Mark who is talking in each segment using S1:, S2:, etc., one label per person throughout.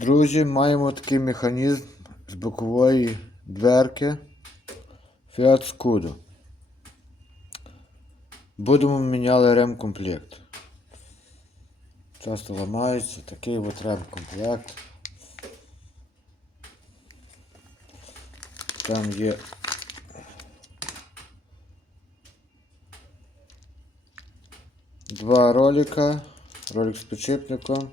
S1: Друзі, маємо такий механізм з бокової дверки Fiat Scudo. Будемо міняли ремкомплект. Часто ламається такий от ремкомплект. Там є два ролика, ролик з підшипником.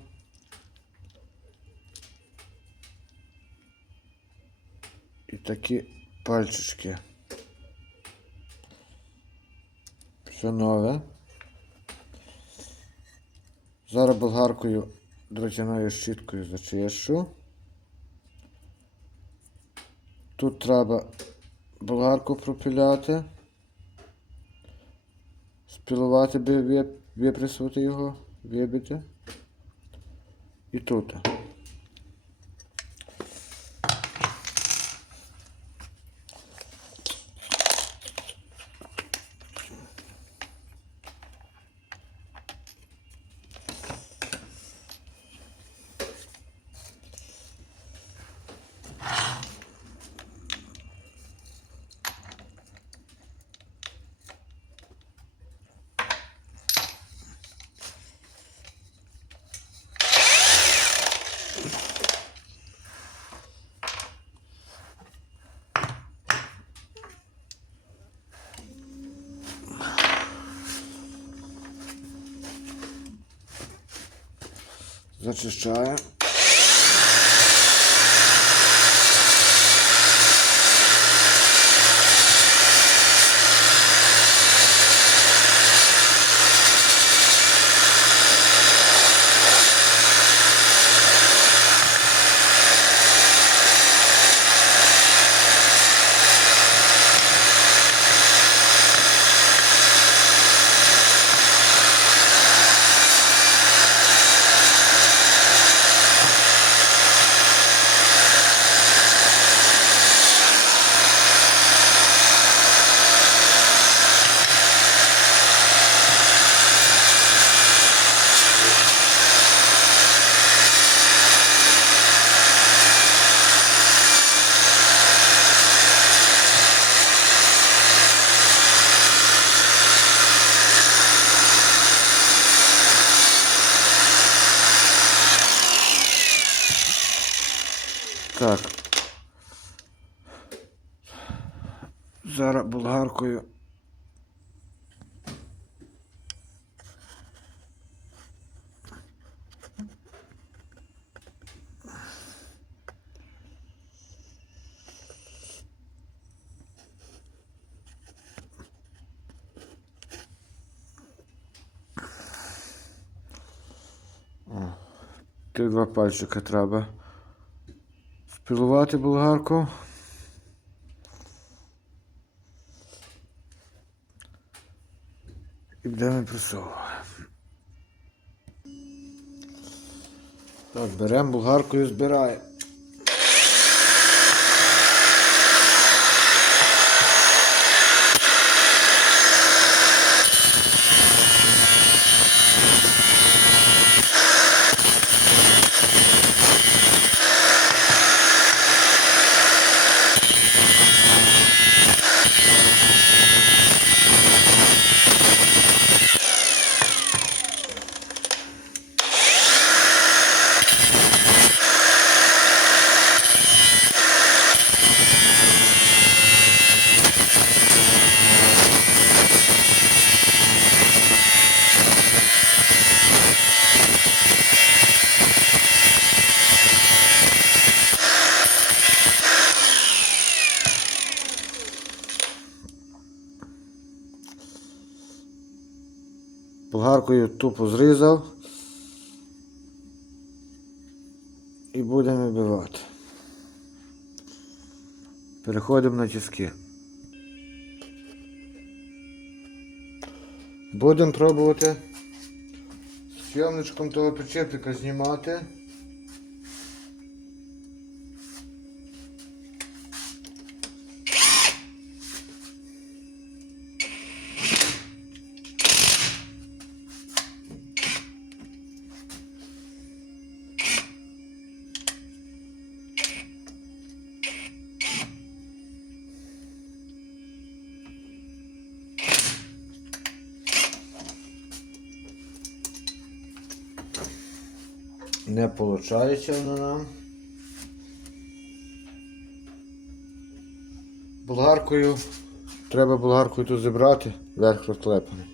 S1: Такі пальчики. Все нове. Зараз болгаркою дротяною щіткою зачищу. Тут треба болгарку пропиляти. Спілувати, випресувати його, вибити. І тут. Зачищаю. Так. Зараз болгаркою. Ті два пальчика треба. Спілувати болгарку. І будемо пресовувати. Так, беремо і збираємо. Болгаркою тупо зрізав. І будемо вибивати. Переходимо на тіски. Будемо пробувати зйомничком того причепника знімати. Не виходить вона нам. Болгаркою. Треба болгаркою тут зібрати, верх розклепаний.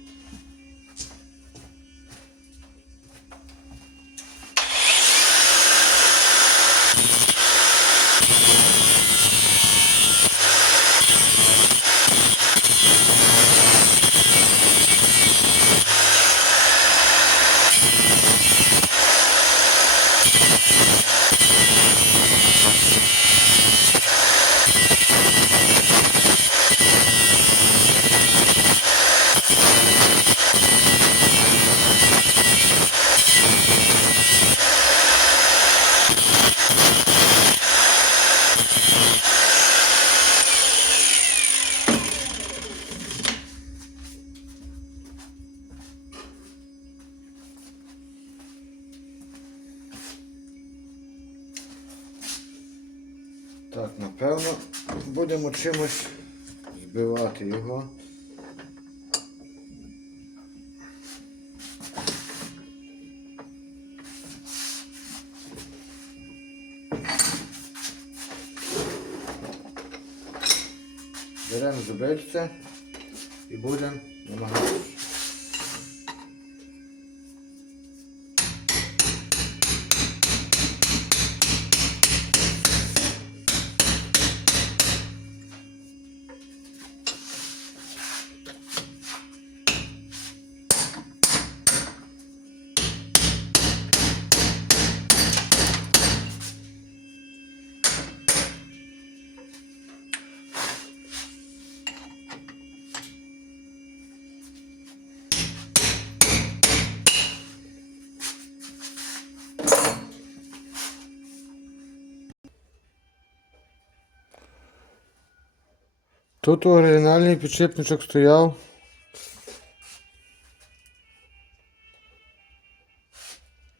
S1: Так, напевно, будемо чимось збивати його. Беремо зубельце і будемо намагатися. Тут оригінальний підшипничок стояв.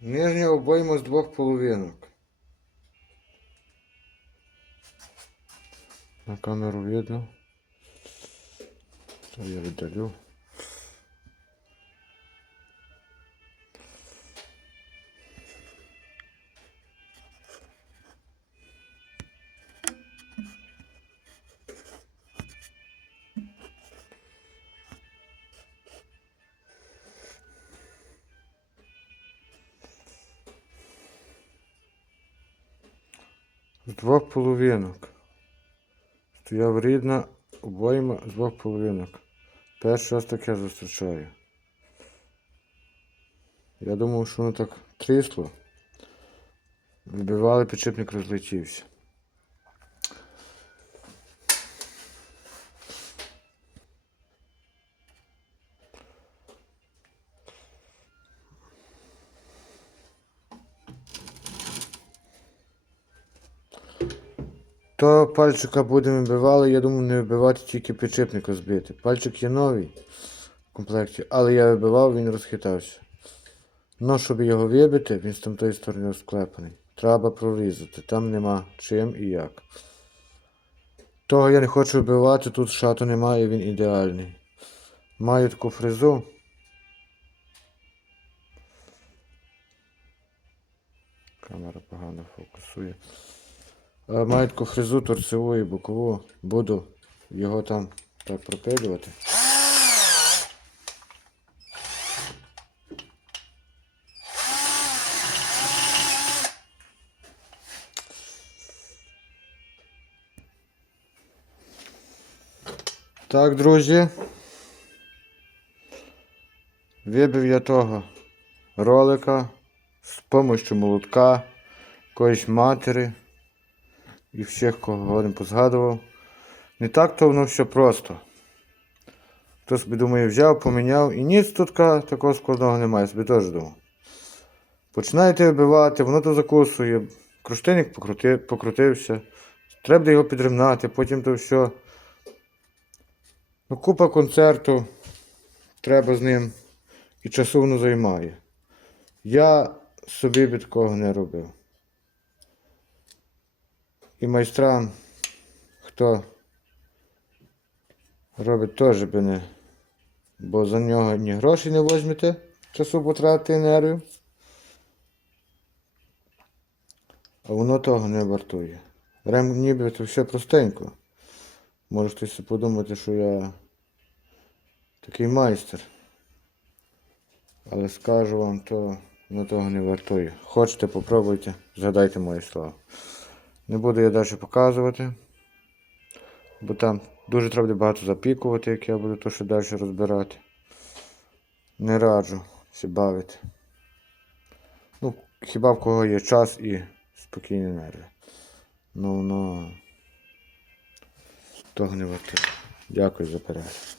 S1: Нижня обойма з двох половинок. На камеру видно. Я віддалю. З двох половинок. Стояв рідна обойма з двох половинок. Перший раз таке зустрічаю. Я думав, що воно так трісло. Вибивали, підшипник розлетівся. То пальчика будемо вбивали, я думаю, не вбивати тільки підшипника збити. Пальчик є новий в комплекті, але я вибивав, він розхитався. Ну, щоб його вибити, він з тамтої сторони склепаний. Треба прорізати, там нема чим і як. Того я не хочу вбивати, тут шату немає, він ідеальний. Маю таку фрезу. Камера погано фокусує. Е, Маю таку торцеву і бокову. Буду його там так пропилювати. Так, друзі. Вибив я того ролика з допомогою молотка, якоїсь матері і всіх, кого не позгадував. Не так то воно все просто. Хто собі думає, взяв, поміняв і ніц тут такого складного немає, собі теж думав. Починаєте вибивати, воно то закусує, круштинник покрути, покрутився, треба його підремнати, потім то все. Ну, купа концерту, треба з ним і часу воно займає. Я собі би такого не робив. І майстрам, хто робить теж би не. Бо за нього ні грошей не візьмете, часу потратити енергію. А воно того не вартує. Рем ніби це все простенько. Може хтось подумати, що я такий майстер. Але скажу вам, то воно того не вартує. Хочете, попробуйте, згадайте мої слова. Не буду я далі показувати, бо там дуже треба багато запікувати, як я буду то ще далі розбирати. Не раджу ще бавити. Ну, хіба в кого є час і спокійні нерви. Ну, воно того не вартує. Дякую за перегляд.